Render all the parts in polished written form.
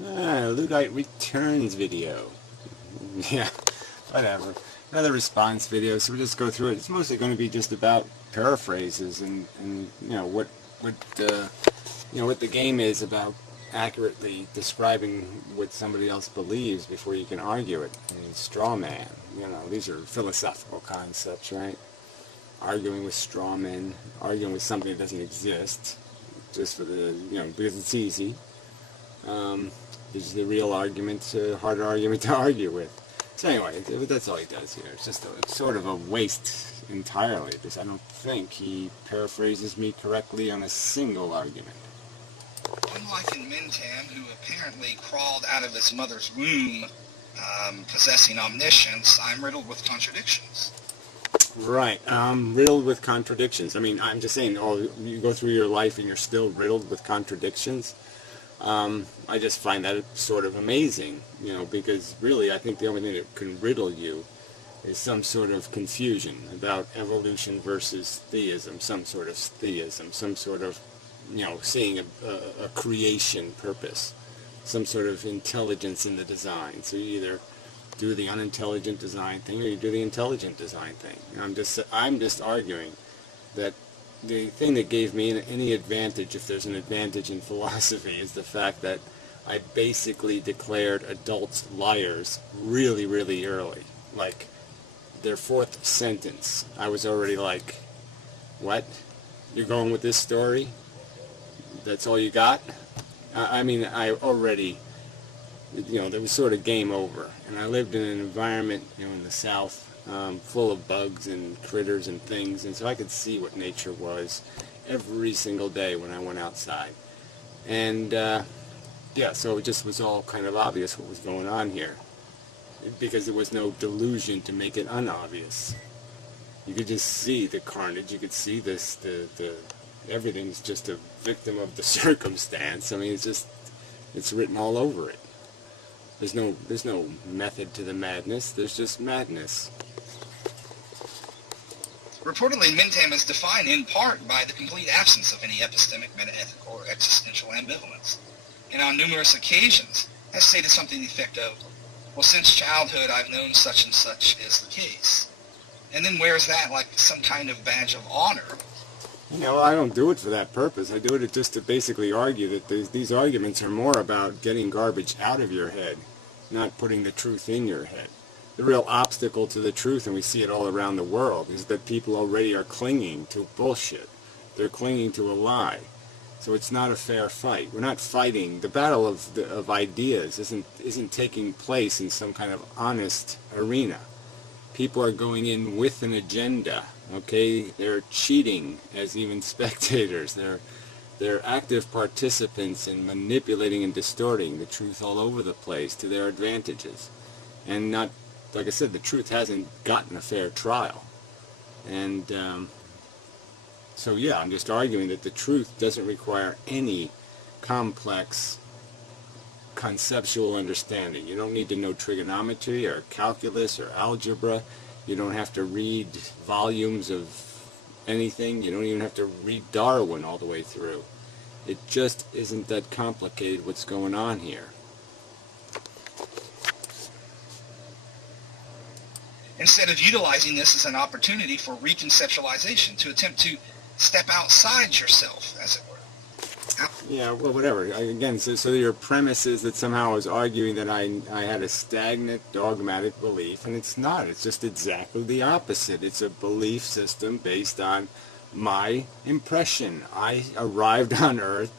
Ludite returns video. Yeah, whatever. Another response video, so we'll just go through it. It's mostly going to be just about paraphrases and what the game is about accurately describing what somebody else believes before you can argue it. And straw man, these are philosophical concepts, right? Arguing with straw men, arguing with something that doesn't exist, just for the, because it's easy. This is the real argument, harder argument to argue with. So anyway, that's all he does here. It's just it's sort of a waste entirely, because I don't think he paraphrases me correctly on a single argument. Unlike Inmendham, who apparently crawled out of his mother's womb possessing omniscience, I'm riddled with contradictions. Right, riddled with contradictions. I mean, I'm just saying, you go through your life and you're still riddled with contradictions. I just find that sort of amazing, because really I think the only thing that can riddle you is some sort of confusion about evolution versus theism, some sort of theism, some sort of, seeing a creation purpose, some sort of intelligence in the design. So you either do the unintelligent design thing or you do the intelligent design thing. I'm just arguing that the thing that gave me any advantage, if there's an advantage in philosophy, is the fact that I basically declared adults liars really, really early. Like, their fourth sentence, I was already like, what? You're going with this story? That's all you got? I mean, I already, there was sort of game over. And I lived in an environment, in the South, full of bugs and critters and things, and so I could see what nature was every single day when I went outside. And yeah, so it just was all kind of obvious what was going on here, because there was no delusion to make it unobvious. You could just see the carnage. You could see this. Everything's just a victim of the circumstance. I mean, it's written all over it. There's no method to the madness. There's just madness. Reportedly, Inmendham is defined in part by the complete absence of any epistemic, metaethical, or existential ambivalence, and on numerous occasions has stated something to the effect of, well, since childhood I've known such and such is the case, and then wears that like some kind of badge of honor. I don't do it for that purpose. I do it just to basically argue that these arguments are more about getting garbage out of your head, not putting the truth in your head. The real obstacle to the truth, and we see it all around the world, is that people already are clinging to bullshit. They're clinging to a lie. So it's not a fair fight. We're not fighting. The battle of ideas isn't taking place in some kind of honest arena. People are going in with an agenda. Okay, they're cheating as even spectators. They're active participants in manipulating and distorting the truth all over the place to their advantages. And not, like I said, the truth hasn't gotten a fair trial. And so yeah, I'm just arguing that the truth doesn't require any complex conceptual understanding. You don't need to know trigonometry or calculus or algebra. You don't have to read volumes of anything. You don't even have to read Darwin all the way through. It just isn't that complicated what's going on here. Instead of utilizing this as an opportunity for reconceptualization, to attempt to step outside yourself, as it were. Yeah, well, whatever. Again, so your premise is that somehow I was arguing that I had a stagnant, dogmatic belief, and it's not. It's just exactly the opposite. It's a belief system based on my impression. I arrived on Earth.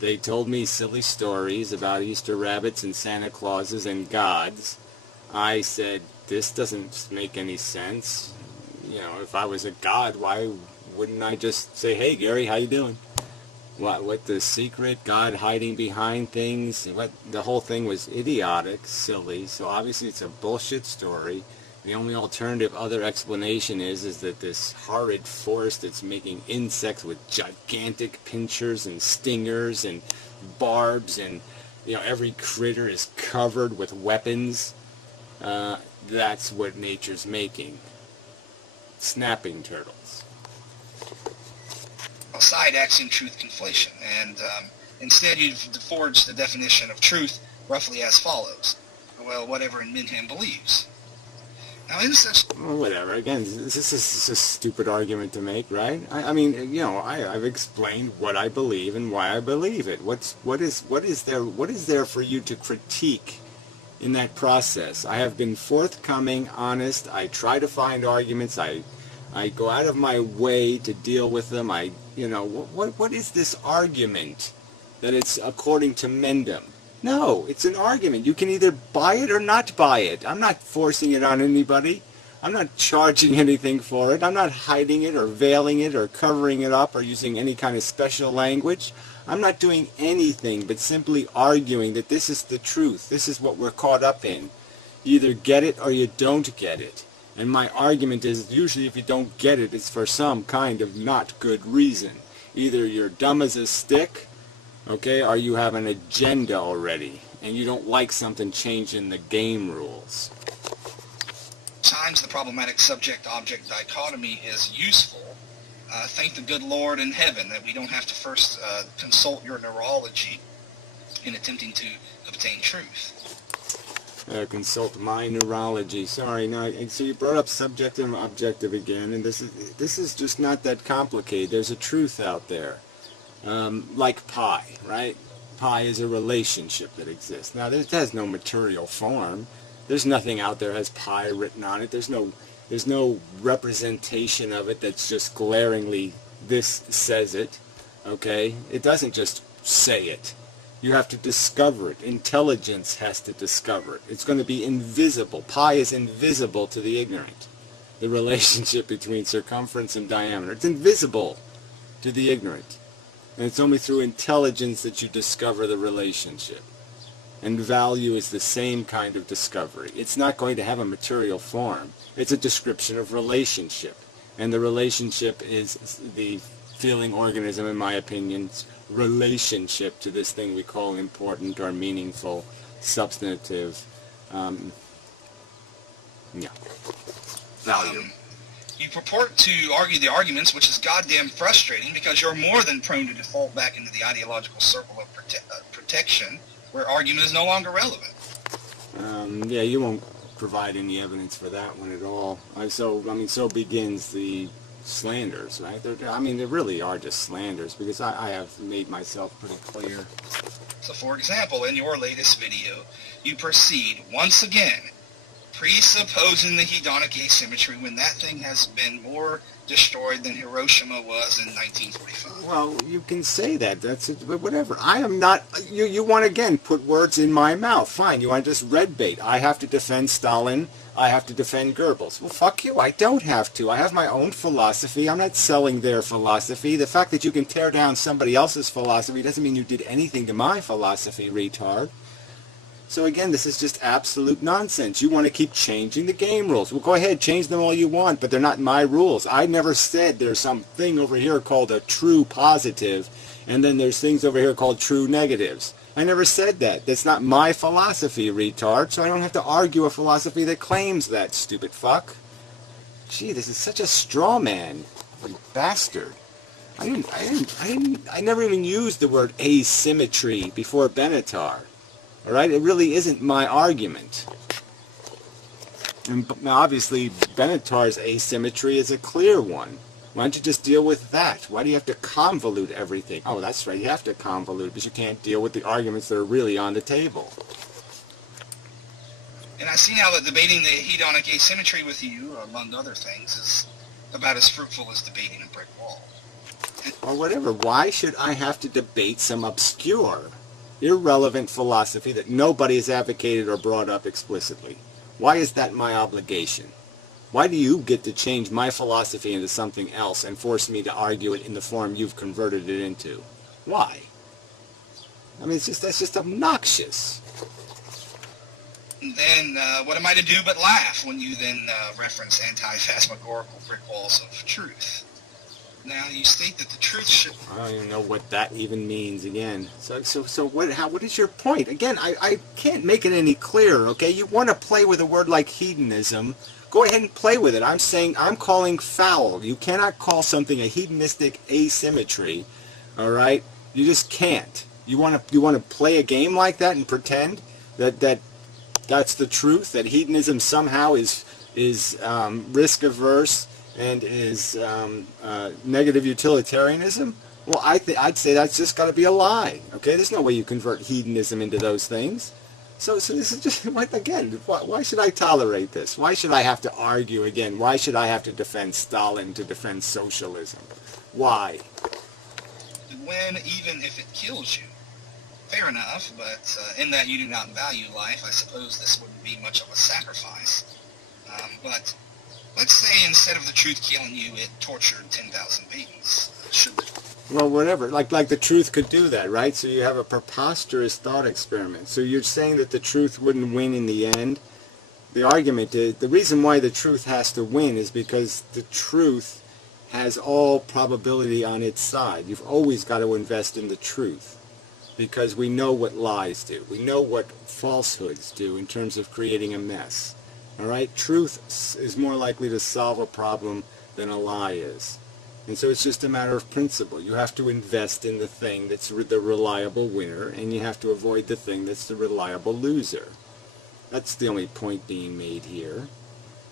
They told me silly stories about Easter rabbits and Santa Clauses and gods. I said, this doesn't make any sense. If I was a god, why wouldn't I just say, hey, Gary, how you doing? What the secret, God hiding behind things, the whole thing was idiotic, silly, so obviously it's a bullshit story. The only alternative other explanation is that this horrid force that's making insects with gigantic pinchers and stingers and barbs, and every critter is covered with weapons. That's what nature's making. Snapping turtles. Side acts in truth conflation, and Instead, you've forged the definition of truth roughly as follows. Well, whatever Inmendham believes. Now, in such... Well, whatever. Again, this is a stupid argument to make, right? I mean, you know, I've explained what I believe and why I believe it. What is there for you to critique in that process? I have been forthcoming, honest. I try to find arguments. I go out of my way to deal with them. You know, what is this argument that it's according to Mendham? No, it's an argument. You can either buy it or not buy it. I'm not forcing it on anybody. I'm not charging anything for it. I'm not hiding it or veiling it or covering it up or using any kind of special language. I'm not doing anything but simply arguing that this is the truth. This is what we're caught up in. You either get it or you don't get it. And my argument is usually if you don't get it, it's for some kind of not good reason. Either you're dumb as a stick, okay, or you have an agenda already, and you don't like something changing the game rules. Times the problematic subject-object dichotomy is useful. Thank the good Lord in heaven that we don't have to first consult your neurology in attempting to obtain truth. Consult my neurology. Sorry, no. So you brought up subjective and objective again, and this is just not that complicated. There's a truth out there. Like pi, right? Pi is a relationship that exists. Now, it has no material form. There's nothing out there that has pi written on it. There's no representation of it that's just glaringly, this says it, okay? It doesn't just say it. You have to discover it. Intelligence has to discover it. It's going to be invisible. Pi is invisible to the ignorant. The relationship between circumference and diameter. It's invisible to the ignorant. And it's only through intelligence that you discover the relationship. And value is the same kind of discovery. It's not going to have a material form. It's a description of relationship. And the relationship is the feeling organism, in my opinion, relationship to this thing we call important or meaningful, substantive, value. You purport to argue the arguments, which is goddamn frustrating because you're more than prone to default back into the ideological circle of protection where argument is no longer relevant. Yeah, you won't provide any evidence for that one at all. So begins the slanders, right? They really are just slanders because I have made myself pretty clear. So, for example, in your latest video, you proceed once again presupposing the hedonic asymmetry when that thing has been more destroyed than Hiroshima was in 1945. Well, you can say that. That's it, but whatever. I am not... You want to, again, put words in my mouth. Fine. You want to just red bait. I have to defend Stalin. I have to defend Goebbels. Well, fuck you. I don't have to. I have my own philosophy. I'm not selling their philosophy. The fact that you can tear down somebody else's philosophy doesn't mean you did anything to my philosophy, retard. So again, this is just absolute nonsense. You want to keep changing the game rules. Well, go ahead, change them all you want, but they're not my rules. I never said there's some thing over here called a true positive, and then there's things over here called true negatives. I never said that. That's not my philosophy, retard, so I don't have to argue a philosophy that claims that, stupid fuck. Gee, this is such a straw man. You bastard. I never even used the word asymmetry before Benatar. All right, it really isn't my argument. And obviously, Benatar's asymmetry is a clear one. Why don't you just deal with that? Why do you have to convolute everything? Oh, that's right, you have to convolute because you can't deal with the arguments that are really on the table. And I see now that debating the hedonic asymmetry with you, among other things, is about as fruitful as debating a brick wall. Or whatever. Why should I have to debate some obscure, irrelevant philosophy that nobody has advocated or brought up explicitly? Why is that my obligation? Why do you get to change my philosophy into something else and force me to argue it in the form you've converted it into? Why? I mean, that's just obnoxious. And then what am I to do but laugh when you then reference anti-phantasmagorical brick walls of truth? Now, you state that the truth should... I don't even know what that even means again. So what is your point? Again, I can't make it any clearer, okay? You want to play with a word like hedonism, go ahead and play with it. I'm calling foul. You cannot call something a hedonistic asymmetry, all right? You just can't. You want to play a game like that and pretend that's the truth, that hedonism somehow is risk averse and is negative utilitarianism? Well, I'd say that's just got to be a lie. Okay, there's no way you convert hedonism into those things. So this is just, again, why should I tolerate this? Why should I have to argue again? Why should I have to defend Stalin to defend socialism? Why? When, even if it kills you, fair enough, but in that you do not value life, I suppose this wouldn't be much of a sacrifice. But let's say instead of the truth killing you, it tortured 10,000 babies. Should the Well, whatever. Like the truth could do that, right? So you have a preposterous thought experiment. So you're saying that the truth wouldn't win in the end? The argument is, the reason why the truth has to win is because the truth has all probability on its side. You've always got to invest in the truth, because we know what lies do. We know what falsehoods do in terms of creating a mess. All right? Truth is more likely to solve a problem than a lie is. And so it's just a matter of principle. You have to invest in the thing that's the reliable winner, and you have to avoid the thing that's the reliable loser. That's the only point being made here.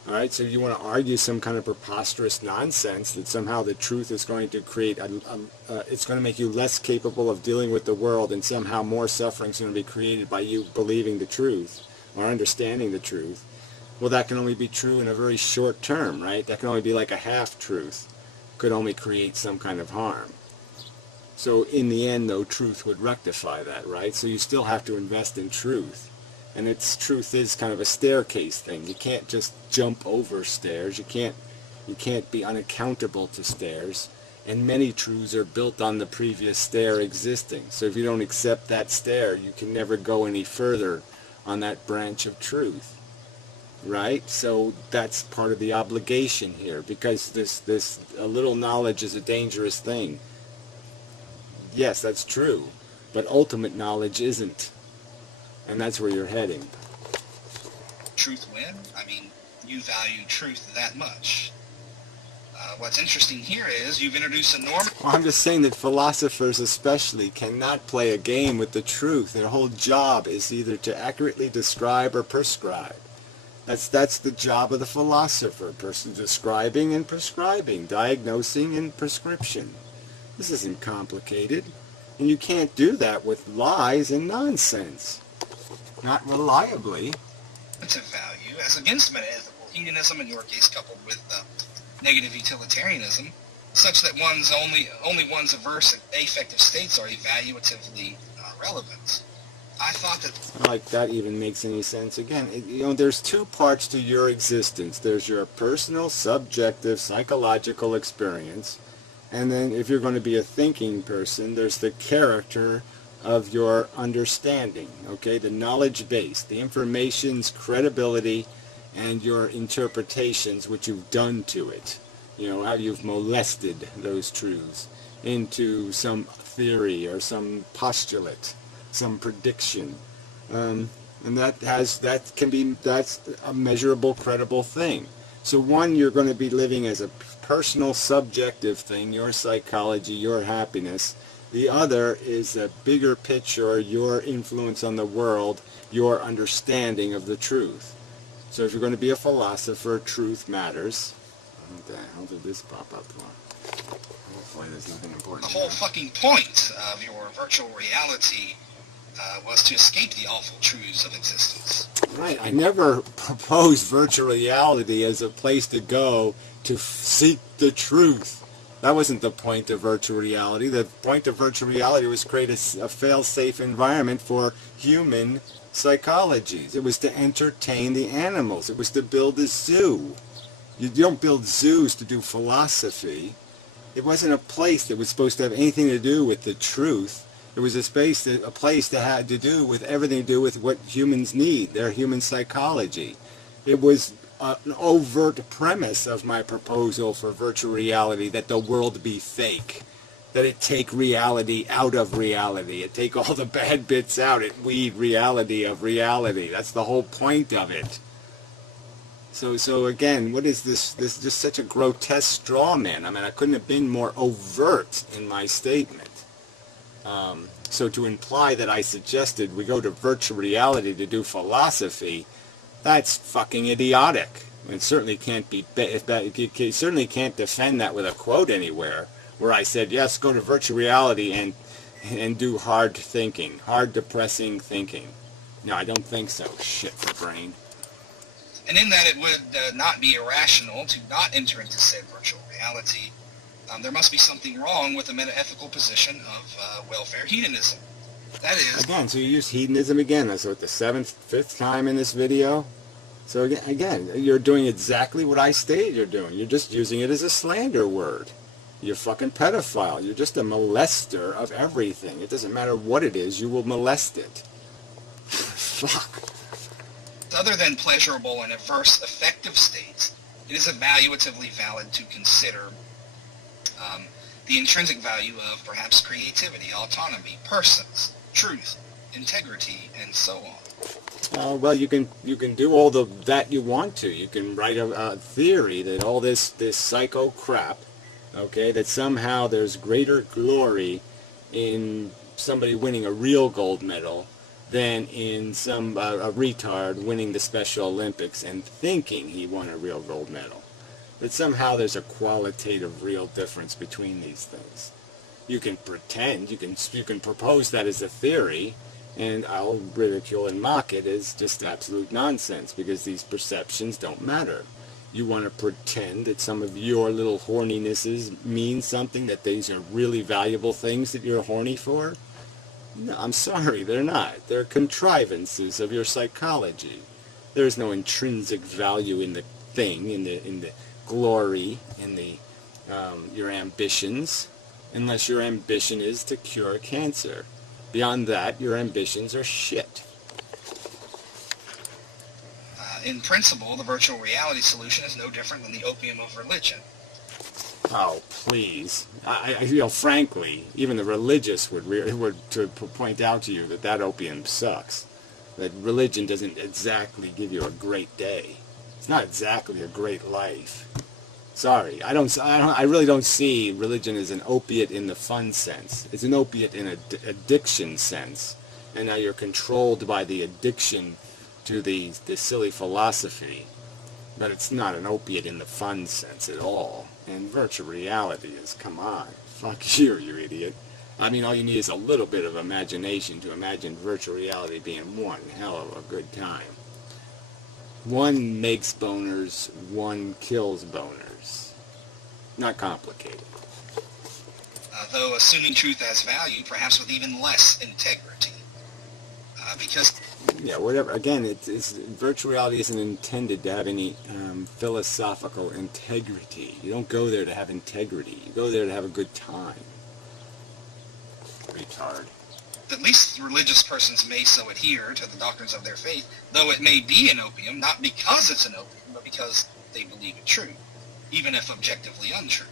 All right, so you want to argue some kind of preposterous nonsense that somehow the truth is going to create, it's going to make you less capable of dealing with the world, and somehow more suffering is going to be created by you believing the truth or understanding the truth. Well, that can only be true in a very short term, right? That can only be like a half-truth. Could only create some kind of harm. So in the end, though, truth would rectify that, right? So you still have to invest in truth. And truth is kind of a staircase thing. You can't just jump over stairs. You can't be unaccountable to stairs. And many truths are built on the previous stair existing. So if you don't accept that stair, you can never go any further on that branch of truth. Right? So that's part of the obligation here, because a little knowledge is a dangerous thing. Yes, that's true, but ultimate knowledge isn't. And that's where you're heading. truth win? I mean, you value truth that much. What's interesting here is you've introduced a norm. Well, I'm just saying that philosophers especially cannot play a game with the truth. Their whole job is either to accurately describe or prescribe. That's the job of the philosopher, person describing and prescribing, diagnosing and prescription. This isn't complicated. And you can't do that with lies and nonsense. Not reliably. To value as against metaphysical hedonism, in your case coupled with negative utilitarianism, such that only one's averse affective states are evaluatively relevant. I thought that... Like that even makes any sense. Again, there's two parts to your existence. There's your personal, subjective, psychological experience. And then if you're going to be a thinking person, there's the character of your understanding, okay? The knowledge base, the information's credibility, and your interpretations, what you've done to it. How you've molested those truths into some theory or some postulate, some prediction, and that's a measurable, credible thing. So one, you're going to be living as a personal, subjective thing, your psychology, your happiness. The other is a bigger picture, your influence on the world, your understanding of the truth. So if you're going to be a philosopher, truth matters. What the hell did this pop up for? Hopefully there's nothing important. The whole fucking point of your virtual reality was to escape the awful truths of existence. Right. I never proposed virtual reality as a place to go to seek the truth. That wasn't the point of virtual reality. The point of virtual reality was to create a fail-safe environment for human psychologies. It was to entertain the animals. It was to build a zoo. You don't build zoos to do philosophy. It wasn't a place that was supposed to have anything to do with the truth. It was a place that had to do with everything to do with what humans need, their human psychology. It was an overt premise of my proposal for virtual reality that the world be fake, that it take reality out of reality, it take all the bad bits out, it weed reality of reality. That's the whole point of it. So again, what is this? This is just such a grotesque straw man. I mean, I couldn't have been more overt in my statement. So to imply that I suggested we go to virtual reality to do philosophy, that's fucking idiotic. And certainly can't be, you certainly can't defend that with a quote anywhere where I said, yes, go to virtual reality and do hard thinking, hard depressing thinking. No, I don't think so. Shit for brain. And in that it would not be irrational to not enter into said virtual reality. There must be something wrong with the metaethical position of welfare hedonism. That is... Again, so you use hedonism again. That's what, the fifth time in this video? So again, you're doing exactly what I stated you're doing. You're just using it as a slander word. You're fucking pedophile. You're just a molester of everything. It doesn't matter what it is, you will molest it. Fuck. Other than pleasurable and adverse affective states, it is evaluatively valid to consider the intrinsic value of perhaps creativity, autonomy, persons, truth, integrity, and so on. Well, you can do all that you want to. You can write a theory that all this psycho crap, okay, that somehow there's greater glory in somebody winning a real gold medal than in some a retard winning the Special Olympics and thinking he won a real gold medal. That somehow there's a qualitative real difference between these things. You can pretend, you can propose that as a theory, and I'll ridicule and mock it as just absolute nonsense, because these perceptions don't matter. You want to pretend that some of your little horninesses mean something, that these are really valuable things that you're horny for? No, I'm sorry, they're not. They're contrivances of your psychology. There's no intrinsic value in the thing, in the glory, in the your ambitions, unless your ambition is to cure cancer. Beyond that, your ambitions are shit. In principle, the virtual reality solution is no different than the opium of religion. Oh, please. I feel, frankly, even the religious would to point out to you that opium sucks. That religion doesn't exactly give you a great day. It's not exactly a great life. Sorry, I really don't see religion as an opiate in the fun sense. It's an opiate in an addiction sense. And now you're controlled by the addiction to the silly philosophy. But it's not an opiate in the fun sense at all. And virtual reality is, come on, fuck you, you idiot. I mean, all you need is a little bit of imagination to imagine virtual reality being one hell of a good time. One makes boners, one kills boners. Not complicated. Though assuming truth as value, perhaps with even less integrity. Because... Yeah, whatever. Again, virtual reality isn't intended to have any philosophical integrity. You don't go there to have integrity. You go there to have a good time. Retard. At least religious persons may so adhere to the doctrines of their faith, though it may be an opium, not because it's an opium, but because they believe it true, even if objectively untrue.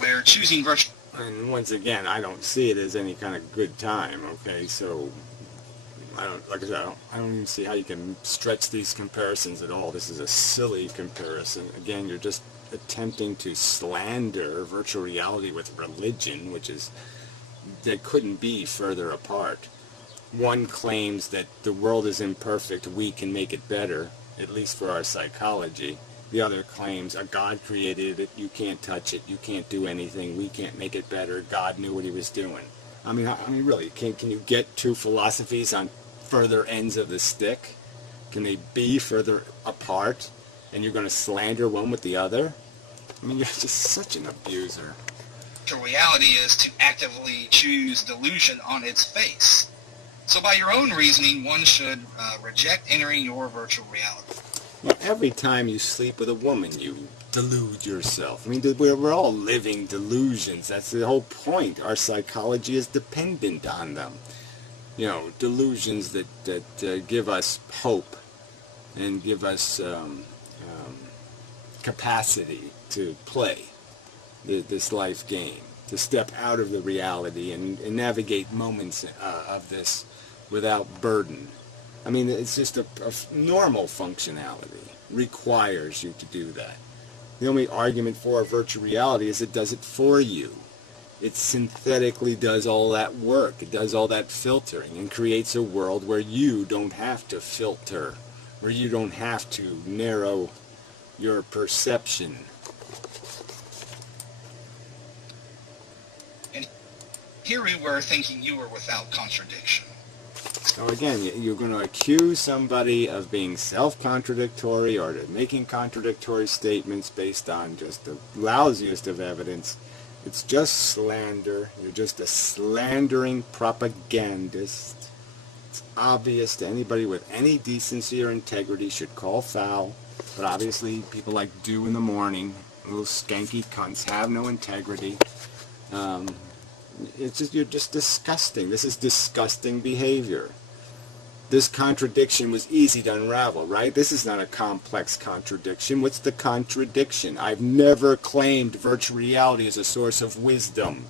Where choosing virtual... And once again, I don't see it as any kind of good time, okay? So, like I said, I don't even see how you can stretch these comparisons at all. This is a silly comparison. Again, you're just attempting to slander virtual reality with religion, which is... They couldn't be further apart. One claims that the world is imperfect, we can make it better, at least for our psychology. The other claims a God created it, you can't touch it, you can't do anything, we can't make it better, God knew what he was doing. I mean really, can you get two philosophies on further ends of the stick? Can they be further apart, and you're going to slander one with the other? I mean, you're just such an abuser. Reality is to actively choose delusion on its face. So by your own reasoning, one should reject entering your virtual reality. Well, every time you sleep with a woman, you delude yourself. I mean, we're all living delusions. That's the whole point. Our psychology is dependent on them. You know, delusions that give us hope and give us capacity to play this life game, to step out of the reality and navigate moments of this without burden. I mean, it's just a normal functionality requires you to do that. The only argument for virtual reality is it does it for you. It synthetically does all that work. It does all that filtering and creates a world where you don't have to filter, where you don't have to narrow your perception. And here we were thinking you were without contradiction. So again, you're going to accuse somebody of being self-contradictory or making contradictory statements based on just the lousiest of evidence. It's just slander. You're just a slandering propagandist. It's obvious to anybody with any decency or integrity should call foul. But obviously, people like Dew in the Morning, little skanky cunts, have no integrity. It's just, you're just disgusting. This is disgusting behavior. This contradiction was easy to unravel, right? This is not a complex contradiction. What's the contradiction? I've never claimed virtual reality as a source of wisdom.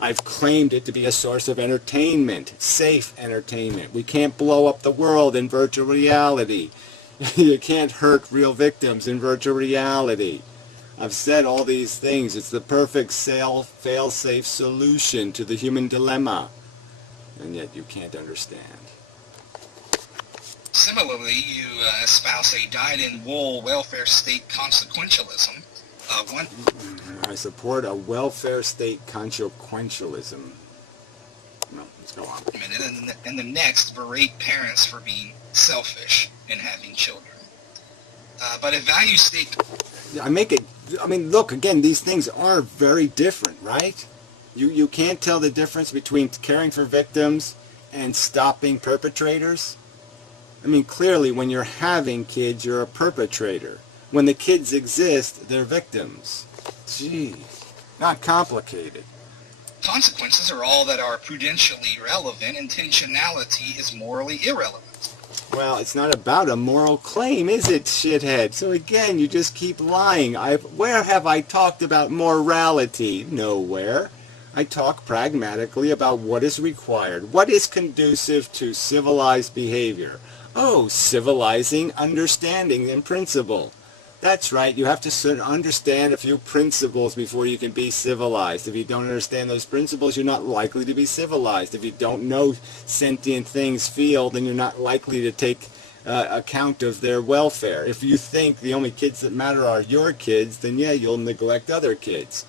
I've claimed it to be a source of entertainment, safe entertainment. We can't blow up the world in virtual reality. You can't hurt real victims in virtual reality. I've said all these things. It's the perfect fail-safe solution to the human dilemma. And yet you can't understand. Similarly, you espouse a dyed-in-wool welfare state consequentialism. I support a welfare state consequentialism. No, let's go on. And the next berate parents for being selfish in having children. But a value state... I mean, look, again, these things are very different, right? You can't tell the difference between caring for victims and stopping perpetrators. I mean, clearly, when you're having kids, you're a perpetrator. When the kids exist, they're victims. Jeez, not complicated. Consequences are all that are prudentially relevant. Intentionality is morally irrelevant. Well, it's not about a moral claim, is it, shithead? So again, you just keep lying. Where have I talked about morality? Nowhere. I talk pragmatically about what is required. What is conducive to civilized behavior? Oh, civilizing understanding and principle. That's right, you have to understand a few principles before you can be civilized. If you don't understand those principles, you're not likely to be civilized. If you don't know sentient things feel, then you're not likely to take account of their welfare. If you think the only kids that matter are your kids, then yeah, you'll neglect other kids.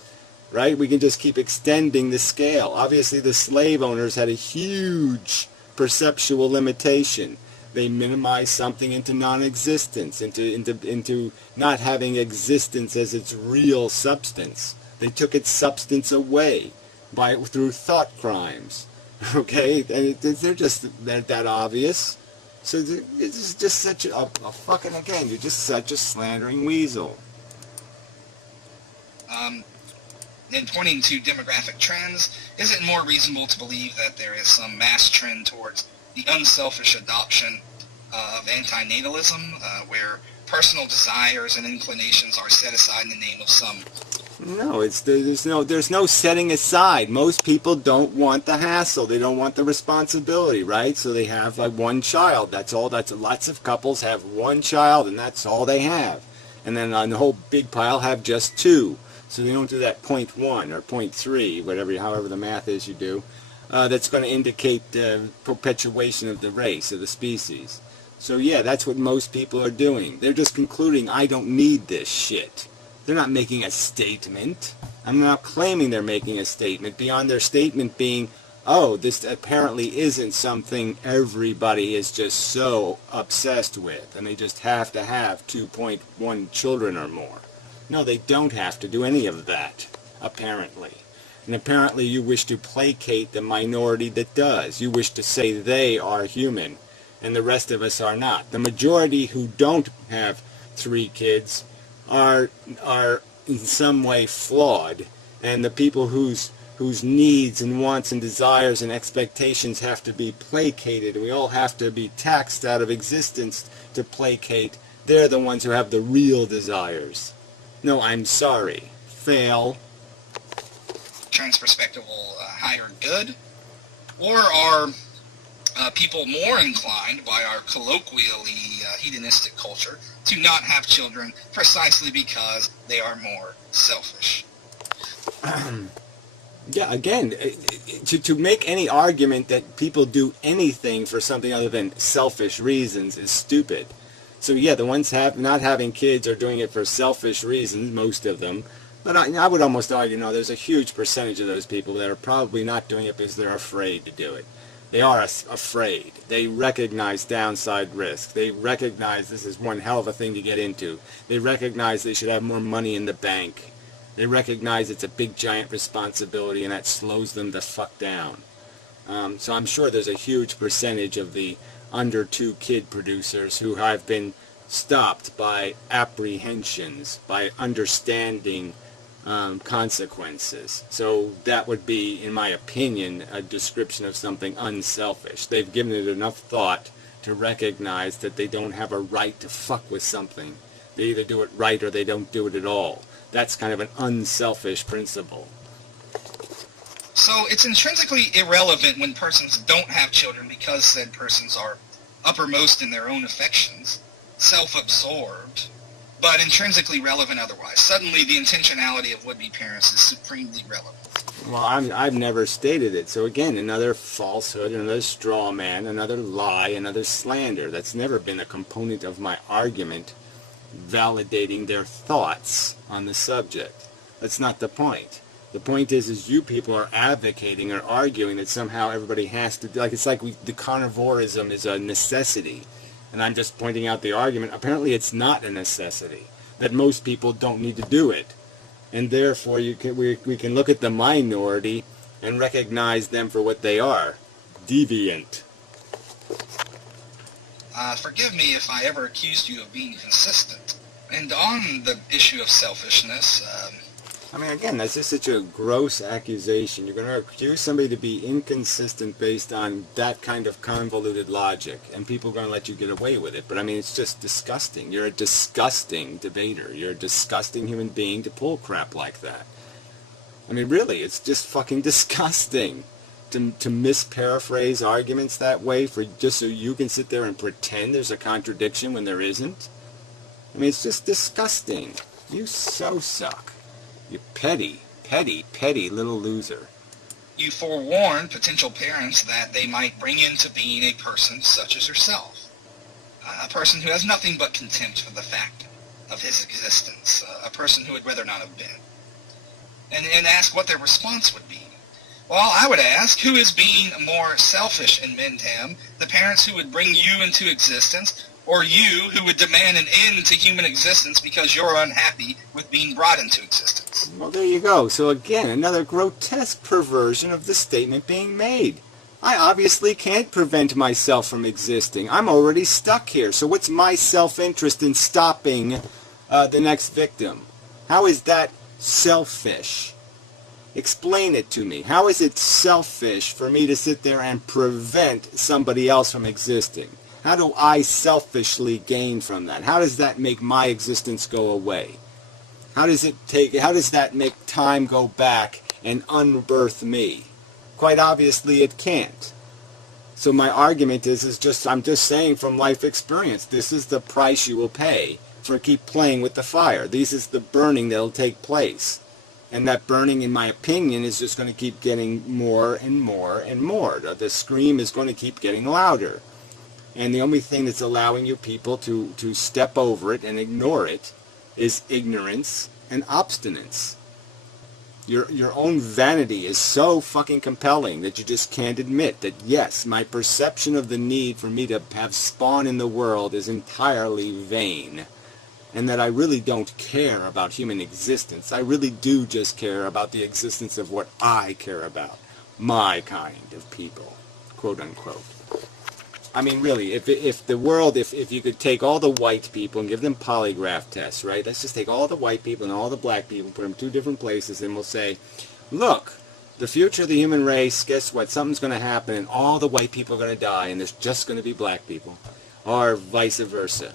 Right? We can just keep extending the scale. Obviously, the slave owners had a huge perceptual limitation. They minimized something into non-existence, into not having existence as its real substance. They took its substance away through thought crimes. Okay, and they're that obvious. So it's just such a fucking, again, you're just such a slandering weasel. In pointing to demographic trends, is it more reasonable to believe that there is some mass trend towards the unselfish adoption of antinatalism, where personal desires and inclinations are set aside in the name of some? No, there's no setting aside. Most people don't want the hassle. They don't want the responsibility, right? So they have like one child. That's all. Lots of couples have one child, and that's all they have. And then on the whole big pile have just two. So they don't do that 0.1 or 0.3, however the math is you do. That's going to indicate perpetuation of the race, of the species. So yeah, that's what most people are doing. They're just concluding, I don't need this shit. They're not making a statement. I'm not claiming they're making a statement beyond their statement being, oh, this apparently isn't something everybody is just so obsessed with, and they just have to have 2.1 children or more. No, they don't have to do any of that, apparently. And apparently you wish to placate the minority that does. You wish to say they are human, and the rest of us are not. The majority who don't have 3 kids are in some way flawed, and the people whose needs and wants and desires and expectations have to be placated, and we all have to be taxed out of existence to placate, they're the ones who have the real desires. No, I'm sorry. Fail. Transperspectival higher good? Or are people more inclined by our colloquially hedonistic culture to not have children precisely because they are more selfish? Yeah, again, to make any argument that people do anything for something other than selfish reasons is stupid. So yeah, the ones not having kids are doing it for selfish reasons, most of them. But I would almost argue, no, there's a huge percentage of those people that are probably not doing it because they're afraid to do it. They are afraid. They recognize downside risk. They recognize this is one hell of a thing to get into. They recognize they should have more money in the bank. They recognize it's a big giant responsibility and that slows them the fuck down. So I'm sure there's a huge percentage of the under 2 kid producers who have been stopped by apprehensions, by understanding consequences. So that would be, in my opinion, a description of something unselfish. They've given it enough thought to recognize that they don't have a right to fuck with something. They either do it right or they don't do it at all. That's kind of an unselfish principle. So it's intrinsically irrelevant when persons don't have children because said persons are uppermost in their own affections, self-absorbed, but intrinsically relevant otherwise. Suddenly the intentionality of would-be parents is supremely relevant. Well, I've never stated it. So again, another falsehood, another straw man, another lie, another slander. That's never been a component of my argument validating their thoughts on the subject. That's not the point. The point is you people are advocating or arguing that somehow everybody has to, like, it's like the carnivorism is a necessity. And I'm just pointing out the argument. Apparently it's not a necessity, that most people don't need to do it. And therefore we can look at the minority and recognize them for what they are, deviant. Forgive me if I ever accused you of being consistent. And on the issue of selfishness, I mean, again, that's just such a gross accusation. You're going to accuse somebody to be inconsistent based on that kind of convoluted logic, and people are going to let you get away with it. But I mean, it's just disgusting. You're a disgusting debater. You're a disgusting human being to pull crap like that. I mean, really, it's just fucking disgusting to misparaphrase arguments that way for just so you can sit there and pretend there's a contradiction when there isn't. I mean, it's just disgusting. You so suck. You petty, petty, petty little loser. you forewarn potential parents that they might bring into being a person such as yourself. A person who has nothing but contempt for the fact of his existence. A person who would rather not have been. And ask what their response would be. Well, I would ask, who is being more selfish in Inmendham? The parents who would bring you into existence, or you who would demand an end to human existence because you're unhappy with being brought into existence? Well, there you go. So again, another grotesque perversion of the statement being made. I obviously can't prevent myself from existing. I'm already stuck here. So what's my self-interest in stopping the next victim? How is that selfish? Explain it to me. How is it selfish for me to sit there and prevent somebody else from existing? How do I selfishly gain from that? How does that make my existence go away? How does that make time go back and unbirth me? Quite obviously it can't. So my argument I'm just saying from life experience, this is the price you will pay for keep playing with the fire. This is the burning that will take place. And that burning, in my opinion, is just going to keep getting more and more and more. The scream is going to keep getting louder. And the only thing that's allowing you people to step over it and ignore it is ignorance and obstinance. Your own vanity is so fucking compelling that you just can't admit that, yes, my perception of the need for me to have spawn in the world is entirely vain. And that I really don't care about human existence. I really do just care about the existence of what I care about. My kind of people, quote unquote. I mean, really, if the world, if you could take all the white people and give them polygraph tests, right? Let's just take all the white people and all the black people, put them in two different places, and we'll say, look, the future of the human race, guess what? Something's going to happen, and all the white people are going to die, and there's just going to be black people, or vice versa.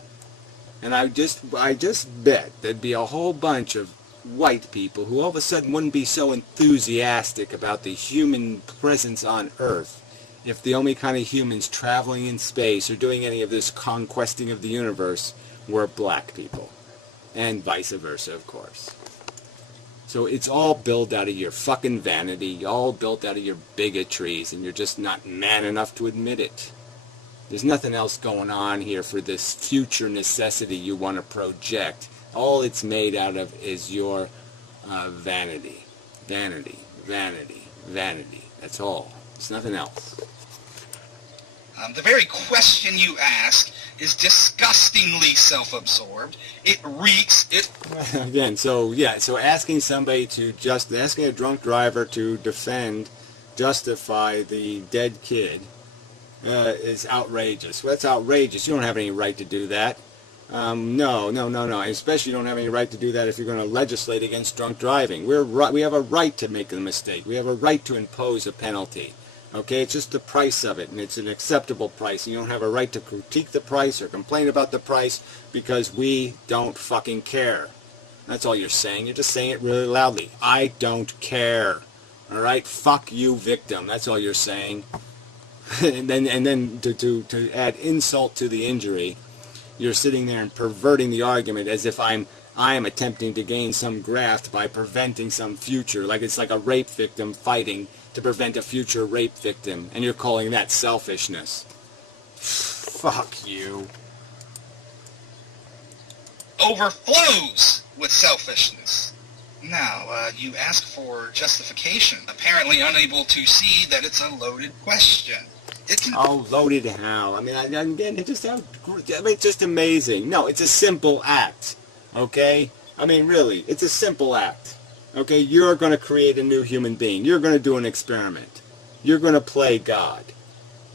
And I just bet there'd be a whole bunch of white people who all of a sudden wouldn't be so enthusiastic about the human presence on Earth if the only kind of humans traveling in space or doing any of this conquesting of the universe were black people. And vice versa, of course. So it's all built out of your fucking vanity, all built out of your bigotries, and you're just not man enough to admit it. There's nothing else going on here for this future necessity you want to project. All it's made out of is your vanity. Vanity, vanity, vanity. That's all. It's nothing else. The very question you ask is disgustingly self-absorbed. It reeks. Again, so asking somebody asking a drunk driver to justify the dead kid is outrageous. Well, that's outrageous. You don't have any right to do that. No. Especially you don't have any right to do that if you're going to legislate against drunk driving. We have a right to make a mistake. We have a right to impose a penalty. Okay, it's just the price of it, and it's an acceptable price. And you don't have a right to critique the price or complain about the price because we don't fucking care. That's all you're saying. You're just saying it really loudly. I don't care. All right, fuck you, victim. That's all you're saying. and then to add insult to the injury, you're sitting there and perverting the argument as if I am attempting to gain some graft by preventing some future, like it's like a rape victim fighting to prevent a future rape victim, and you're calling that selfishness. Fuck you. Overflows with selfishness. Now, you ask for justification, apparently unable to see that it's a loaded question. Oh, loaded how? I mean, again, it's just amazing. No, it's a simple act, okay? I mean, really, it's a simple act. Okay, you're going to create a new human being. You're going to do an experiment. You're going to play God.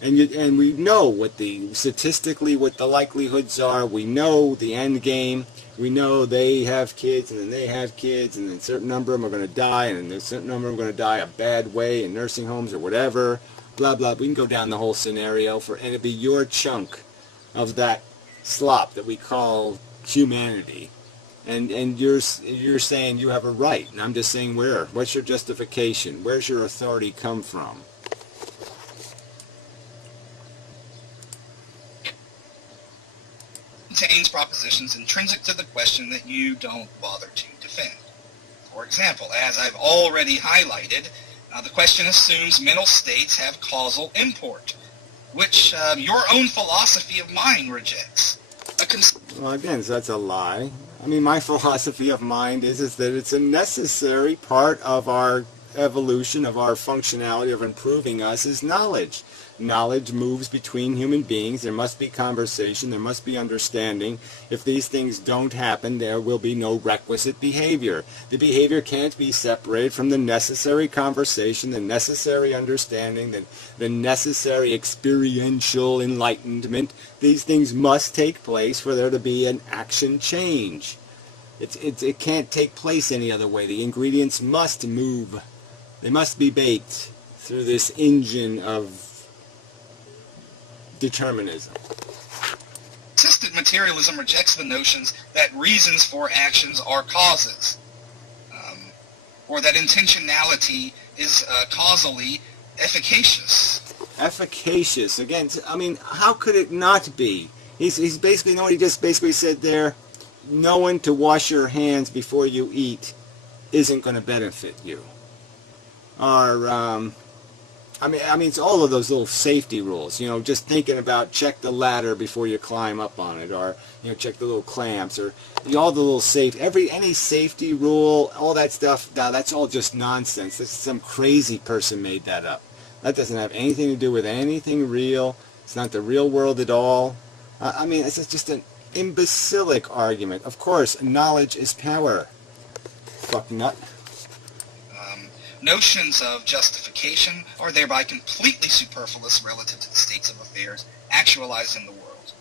And we know statistically what the likelihoods are. We know the end game. We know they have kids, and then they have kids, and then a certain number of them are going to die, and then a certain number of them are going to die a bad way in nursing homes or whatever. Blah, blah. We can go down the whole scenario, and it'd be your chunk of that slop that we call humanity. And you're saying you have a right, and I'm just saying where? What's your justification? Where's your authority come from? Contains propositions intrinsic to the question that you don't bother to defend. For example, as I've already highlighted, the question assumes mental states have causal import, which your own philosophy of mind rejects. Well, again, so that's a lie. I mean, my philosophy of mind is that it's a necessary part of our evolution, of our functionality, of improving us, is knowledge. Knowledge moves between human beings. There must be conversation. There must be understanding. If these things don't happen, there will be no requisite behavior. The behavior can't be separated from the necessary conversation, the necessary understanding, the necessary experiential enlightenment. These things must take place for there to be an action change. It can't take place any other way. The ingredients must move. They must be baked through this engine of determinism. Consistent materialism rejects the notions that reasons for actions are causes, or that intentionality is causally efficacious. Efficacious. Again, I mean, how could it not be? He's basically, you know what he just basically said there? Knowing to wash your hands before you eat isn't going to benefit you. Or, I mean, it's all of those little safety rules. You know, just thinking about check the ladder before you climb up on it, or check the little clamps, or all the little any safety rule, all that stuff. Now, that's all just nonsense. This is some crazy person made that up. That doesn't have anything to do with anything real. It's not the real world at all. I mean, it's just an imbecilic argument. Of course, knowledge is power. Fuck nut. Notions of justification are thereby completely superfluous relative to the states of affairs actualized in the world.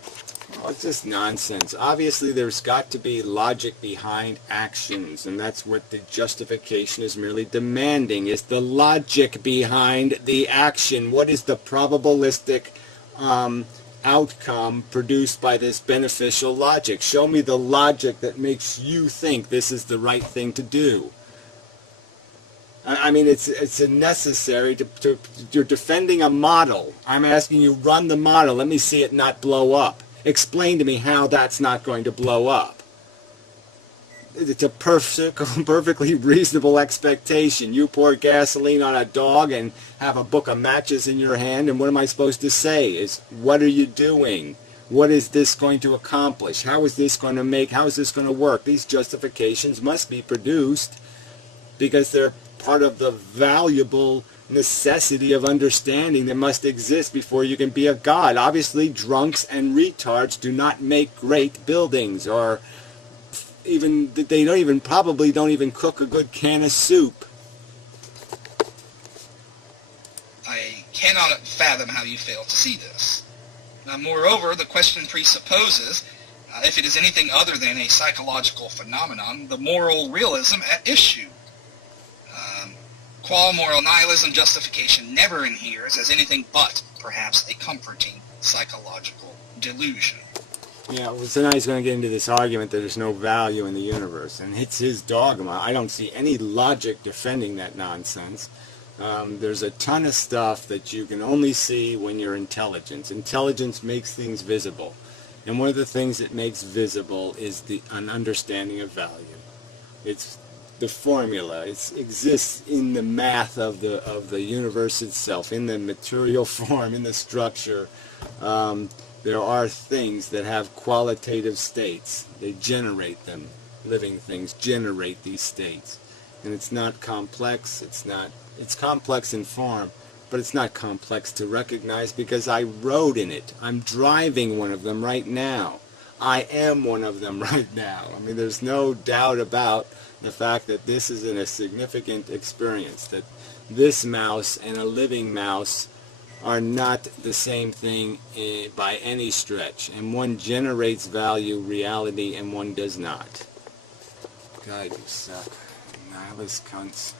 Oh, it's just nonsense. Obviously, there's got to be logic behind actions, and that's what the justification is merely demanding, is the logic behind the action. What is the probabilistic outcome produced by this beneficial logic? Show me the logic that makes you think this is the right thing to do. I mean, it's a necessary to you're defending a model. I'm asking you, run the model. Let me see it not blow up. Explain to me how that's not going to blow up. it's a perfectly reasonable expectation. You pour gasoline on a dog and have a book of matches in your hand, and what am I supposed to say? Is, what are you doing? What is this going to accomplish? How is this going to work? These justifications must be produced because they're part of the valuable necessity of understanding that must exist before you can be a god. Obviously, drunks and retards do not make great buildings, or even they probably don't even cook a good can of soup. I cannot fathom how you fail to see this. Now, moreover, the question presupposes, if it is anything other than a psychological phenomenon, the moral realism at issue. Qual moral nihilism justification never inheres as anything but, perhaps, a comforting psychological delusion. Yeah, well, so now he's going to get into this argument that there's no value in the universe, and it's his dogma. I don't see any logic defending that nonsense. There's a ton of stuff that you can only see when you're intelligent. Intelligence makes things visible, and one of the things it makes visible is an understanding of value. It's the formula. It exists in the math of the universe itself, in the material form, in the structure. There are things that have qualitative states. They generate them. Living things generate these states. And it's not complex. It's complex in form, but it's not complex to recognize because I rode in it. I'm driving one of them right now. I am one of them right now. I mean, there's no doubt about the fact that this is a significant experience, that this mouse and a living mouse are not the same thing by any stretch, and one generates value, reality, and one does not. God, you suck. Nihilist cunts.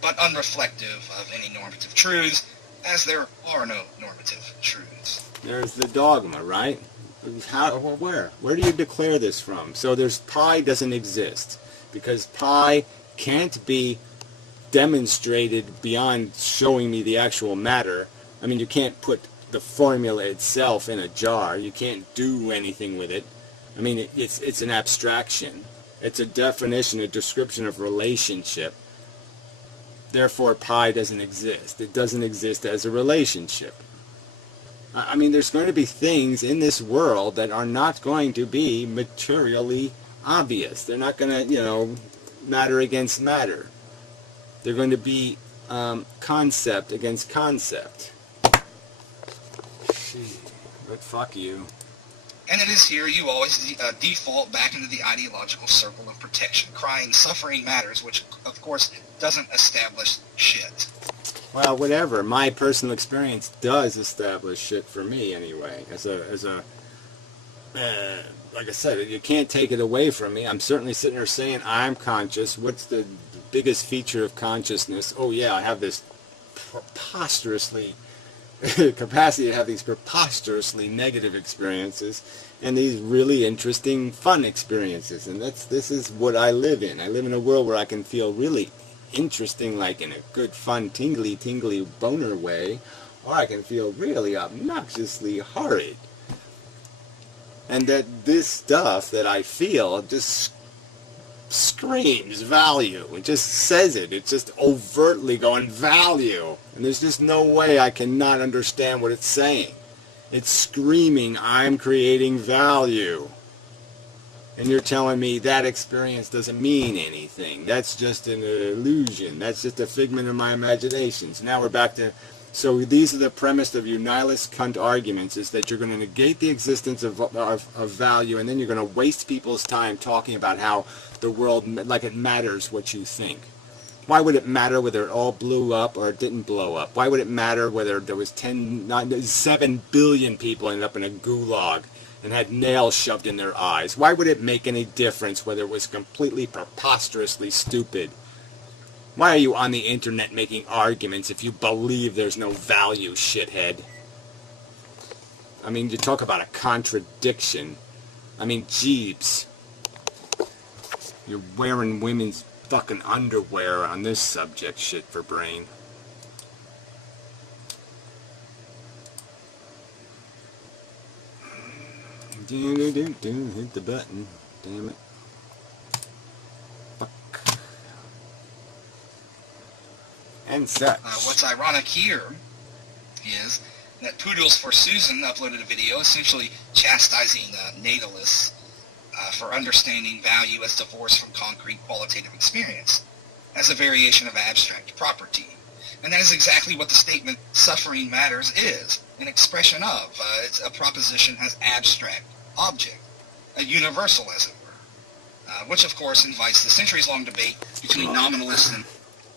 But unreflective of any normative truths, as there are no normative truths. There's the dogma, right? Where do you declare this from? So there's pi doesn't exist, because pi can't be demonstrated beyond showing me the actual matter. I mean, you can't put the formula itself in a jar. You can't do anything with it. I mean, it's an abstraction. It's a definition, a description of relationship. Therefore, pi doesn't exist. It doesn't exist as a relationship. I mean, there's going to be things in this world that are not going to be materially obvious. They're not going to, matter against matter. They're going to be concept against concept. But fuck you. And it is here you always default back into the ideological circle of protection, crying suffering matters, which, of course, doesn't establish shit. Well, whatever. My personal experience does establish shit for me, anyway. Like I said, you can't take it away from me. I'm certainly sitting here saying I'm conscious. What's the biggest feature of consciousness? Oh, yeah, I have this preposterously capacity to have these preposterously negative experiences and these really interesting, fun experiences. And this is what I live in. I live in a world where I can feel really interesting, like in a good, fun, tingly boner way, or I can feel really obnoxiously horrid. And that this stuff that I feel just screams value. It just says it. It's just overtly going value. And there's just no way I cannot understand what it's saying. It's screaming, I'm creating value. And you're telling me that experience doesn't mean anything. That's just an illusion. That's just a figment of my imagination. So now we're back to... So these are the premise of your nihilist cunt arguments, is that you're going to negate the existence of value, and then you're going to waste people's time talking about how the world, like it matters what you think. Why would it matter whether it all blew up or it didn't blow up? Why would it matter whether there was 7 billion people ended up in a gulag and had nails shoved in their eyes? Why would it make any difference whether it was completely preposterously stupid? Why are you on the internet making arguments if you believe there's no value, shithead? I mean, you talk about a contradiction. I mean, jeebs. You're wearing women's fucking underwear on this subject, shit for brain. Hit the button. Damn it. Fuck. And such. What's ironic here is that Poodles for Susan uploaded a video essentially chastising natalists for understanding value as divorced from concrete qualitative experience, as a variation of abstract property. And that is exactly what the statement "suffering matters" is, an expression of. It's a proposition as abstract object, a universal, as it were, which of course invites the centuries-long debate between nominalists and...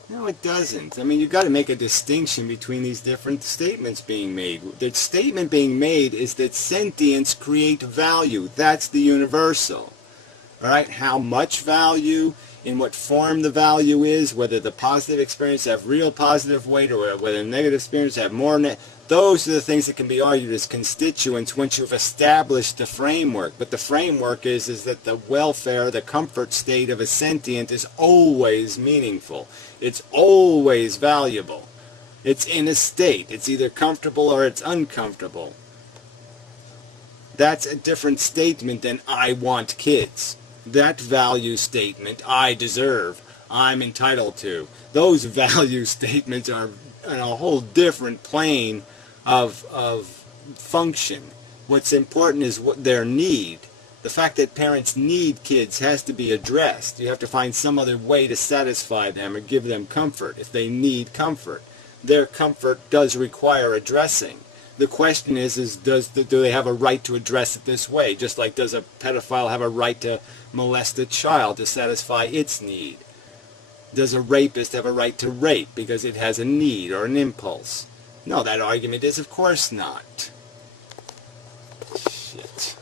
No, it doesn't. I mean, you've got to make a distinction between these different statements being made. The statement being made is that sentience create value. That's the universal. All right? How much value, in what form the value is, whether the positive experience have real positive weight or whether the negative experience have more those are the things that can be argued as constituents once you've established the framework. But the framework is that the welfare, the comfort state of a sentient is always meaningful. It's always valuable. It's in a state. It's either comfortable or it's uncomfortable. That's a different statement than "I want kids." That value statement, "I deserve," "I'm entitled to." Those value statements are on a whole different plane of function. What's important is what their need. The fact that parents need kids has to be addressed. You have to find some other way to satisfy them or give them comfort if they need comfort. Their comfort does require addressing. The question is do they have a right to address it this way? Just like, does a pedophile have a right to molest a child to satisfy its need? Does a rapist have a right to rape because it has a need or an impulse? No, that argument is, of course not. Shit.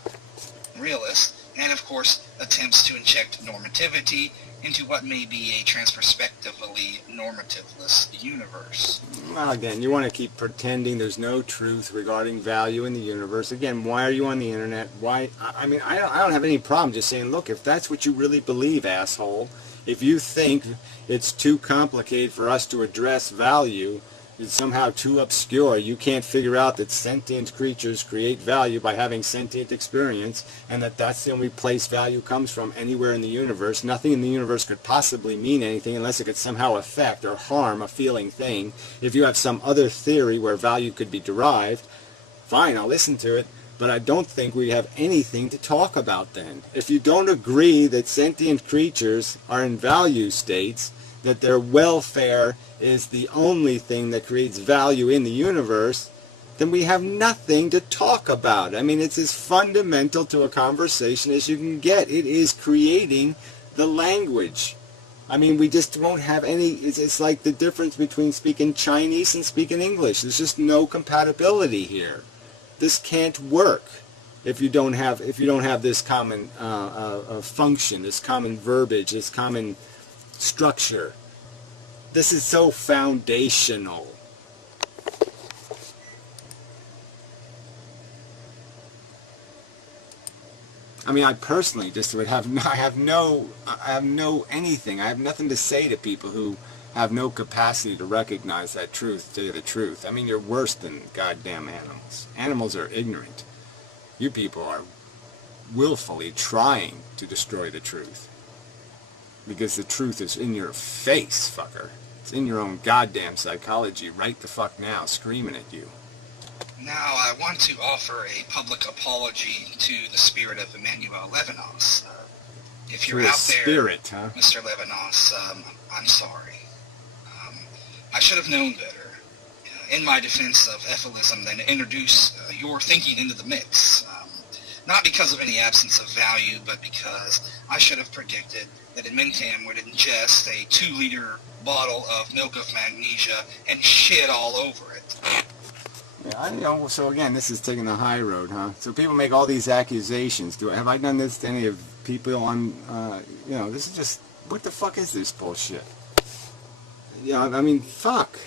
Realist, and of course attempts to inject normativity into what may be a transperspectively normativeless universe. Well, again, you want to keep pretending there's no truth regarding value in the universe. Again, why are you on the internet? Why? I mean, I don't have any problem just saying, look, if that's what you really believe, asshole, if you think it's too complicated for us to address value, it's somehow too obscure, you can't figure out that sentient creatures create value by having sentient experience, and that's the only place value comes from anywhere in the universe. Nothing in the universe could possibly mean anything unless it could somehow affect or harm a feeling thing. If you have some other theory where value could be derived, fine, I'll listen to it, but I don't think we have anything to talk about then. If you don't agree that sentient creatures are in value states, that their welfare is the only thing that creates value in the universe, then we have nothing to talk about. I mean, it's as fundamental to a conversation as you can get. It is creating the language. I mean, we just won't have any, it's like the difference between speaking Chinese and speaking English. There's just no compatibility here. This can't work if you don't have this common function, this common verbiage, this common structure. This is so foundational. I mean, I personally just would have I have no anything. I have nothing to say to people who have no capacity to recognize that truth, to tell you the truth. I mean, you're worse than goddamn animals. Animals are ignorant. You people are willfully trying to destroy the truth. Because the truth is in your face, fucker. It's in your own goddamn psychology right the fuck now, screaming at you. Now, I want to offer a public apology to the spirit of Emmanuel Levinas. If you're out there, spirit, huh? Mr. Levinas, I'm sorry. I should have known better. In my defense of Efilism, than to introduce your thinking into the mix. Not because of any absence of value, but because I should have predicted that Inmendham would ingest a 2-liter bottle of milk of magnesia and shit all over it. Yeah, so again, this is taking the high road, huh? So people make all these accusations. Have I done this to any of people on, this is just, what the fuck is this bullshit? I mean, fuck.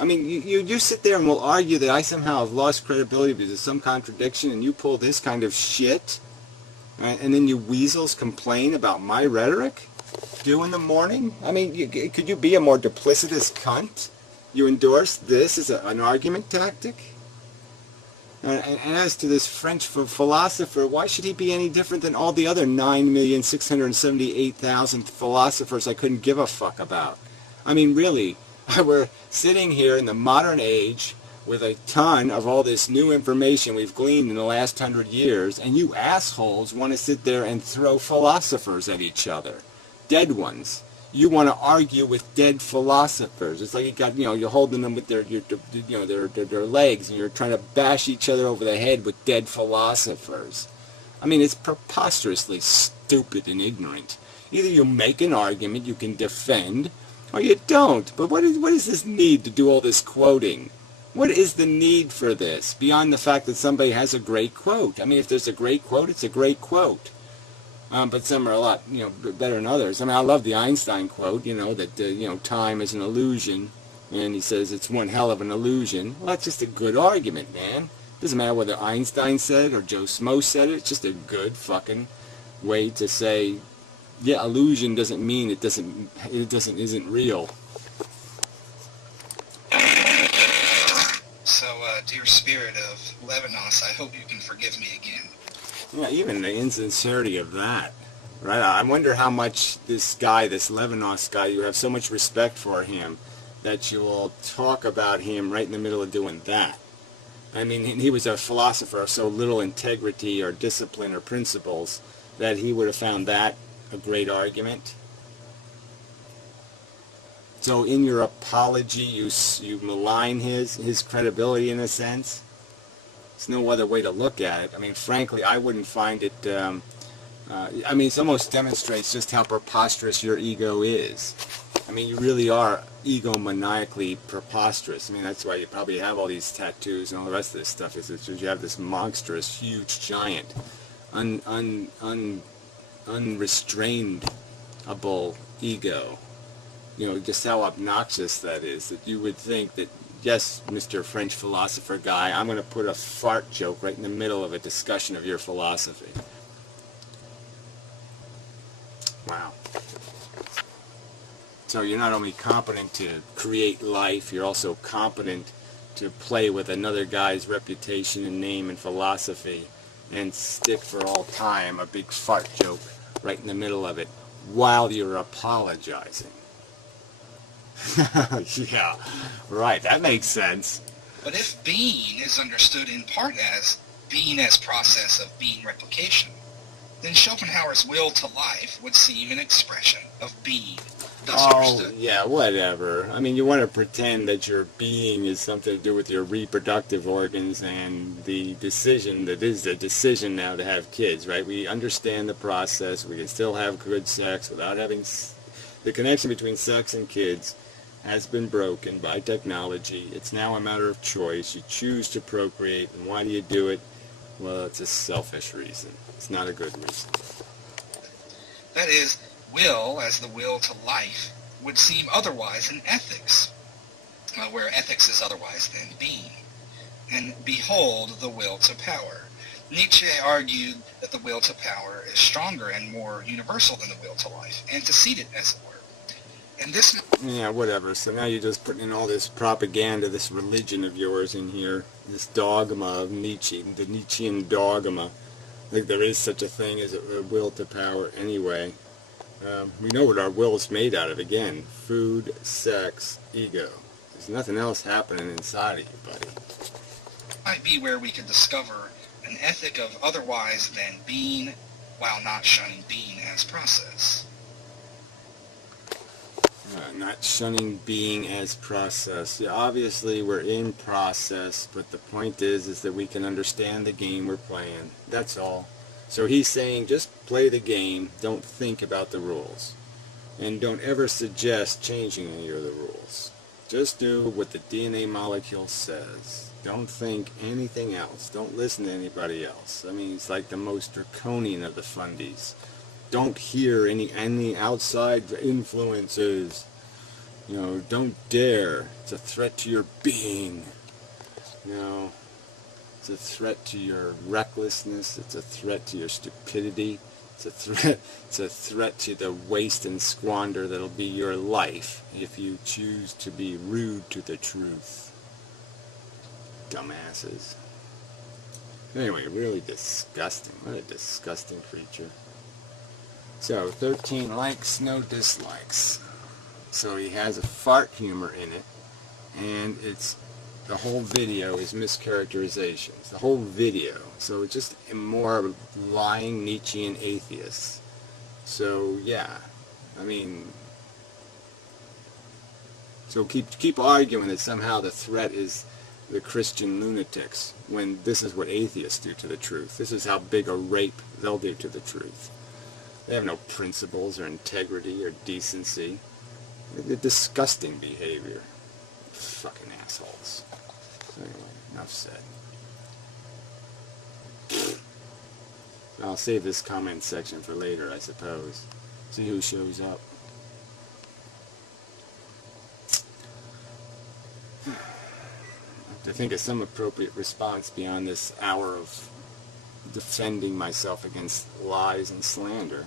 I mean, you sit there and will argue that I somehow have lost credibility because of some contradiction, and you pull this kind of shit, right? And then you weasels complain about my rhetoric? 2 in the morning? I mean, could you be a more duplicitous cunt? You endorse this as an argument tactic? And as to this French philosopher, why should he be any different than all the other 9,678,000 philosophers I couldn't give a fuck about? I mean, really, we're sitting here in the modern age with a ton of all this new information we've gleaned in the last 100 years, and you assholes want to sit there and throw philosophers at each other. Dead ones. You want to argue with dead philosophers. It's like you're holding them with their legs, and you're trying to bash each other over the head with dead philosophers. I mean, it's preposterously stupid and ignorant. Either you make an argument you can defend, or you don't. But what is this need to do all this quoting? What is the need for this, beyond the fact that somebody has a great quote? I mean, if there's a great quote, it's a great quote. But some are a lot, better than others. I mean, I love the Einstein quote, that, time is an illusion. And he says it's one hell of an illusion. Well, that's just a good argument, man. Doesn't matter whether Einstein said it or Joe Smo said it. It's just a good fucking way to say, yeah, illusion doesn't mean it isn't real. So, dear spirit of Levinas, I hope you can forgive me again. Yeah, even the insincerity of that, right? I wonder how much this guy, this Levinas guy, you have so much respect for him that you will talk about him right in the middle of doing that. I mean, he was a philosopher of so little integrity or discipline or principles that he would have found that a great argument. So in your apology, you malign his credibility in a sense. There's no other way to look at it. I mean, frankly, I wouldn't find it, it almost demonstrates just how preposterous your ego is. I mean, you really are egomaniacally preposterous. I mean, that's why you probably have all these tattoos and all the rest of this stuff, is because you have this monstrous, huge, giant, unrestrainable ego. Just how obnoxious that is, that you would think that, yes, Mr. French philosopher guy, I'm going to put a fart joke right in the middle of a discussion of your philosophy. Wow. So you're not only competent to create life, you're also competent to play with another guy's reputation and name and philosophy and stick for all time a big fart joke right in the middle of it while you're apologizing. Yeah, right, that makes sense. But if being is understood in part as being as process of being replication, then Schopenhauer's will to life would seem an expression of being, thus understood. Yeah, whatever. I mean, you want to pretend that your being is something to do with your reproductive organs and the decision that is the decision now to have kids, right? We understand the process. We can still have good sex without having... The connection between sex and kids has been broken by technology. It's now a matter of choice. You choose to procreate, and why do you do it? Well, it's a selfish reason. It's not a good reason. That is, will, as the will to life, would seem otherwise in ethics, where ethics is otherwise than being. And behold the will to power. Nietzsche argued that the will to power is stronger and more universal than the will to life, antecedent, as it were. And this... Yeah, whatever. So now you're just putting in all this propaganda, this religion of yours in here, this dogma of Nietzsche, the Nietzschean dogma. I think there is such a thing as a will to power anyway. We know what our will is made out of. Again, food, sex, ego. There's nothing else happening inside of you, buddy. Might be where we could discover an ethic of otherwise than being, while not shunning being as process. Not shunning being as process. Yeah, obviously we're in process, but the point is that we can understand the game we're playing. That's all. So he's saying just play the game, don't think about the rules. And don't ever suggest changing any of the rules. Just do what the DNA molecule says. Don't think anything else. Don't listen to anybody else. I mean, it's like the most draconian of the fundies. Don't hear any outside influences. Don't dare. It's a threat to your being. It's a threat to your recklessness. It's a threat to your stupidity. It's a threat to the waste and squander that'll be your life if you choose to be rude to the truth. Dumbasses. Anyway, really disgusting. What a disgusting creature. So, 13 likes, no dislikes. So he has a fart humor in it, and the whole video is mischaracterizations. The whole video. So it's just more lying Nietzschean atheists. So yeah, I mean, so keep arguing that somehow the threat is the Christian lunatics, when this is what atheists do to the truth. This is how big a rape they'll do to the truth. They have no principles or integrity or decency. They're disgusting behavior. Fucking assholes. So anyway, enough said. I'll save this comment section for later, I suppose. See who shows up. To think of some appropriate response beyond this hour of defending myself against lies and slander.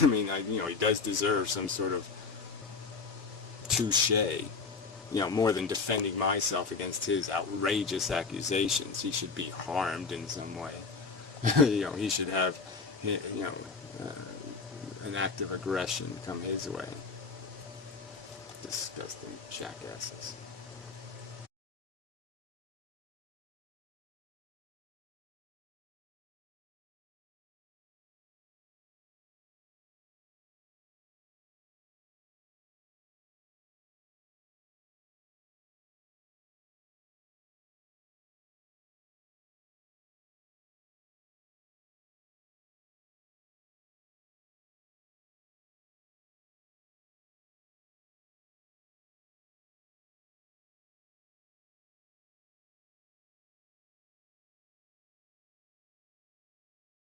I mean, he does deserve some sort of touche. More than defending myself against his outrageous accusations. He should be harmed in some way. He should have, an act of aggression come his way. Disgusting jackasses.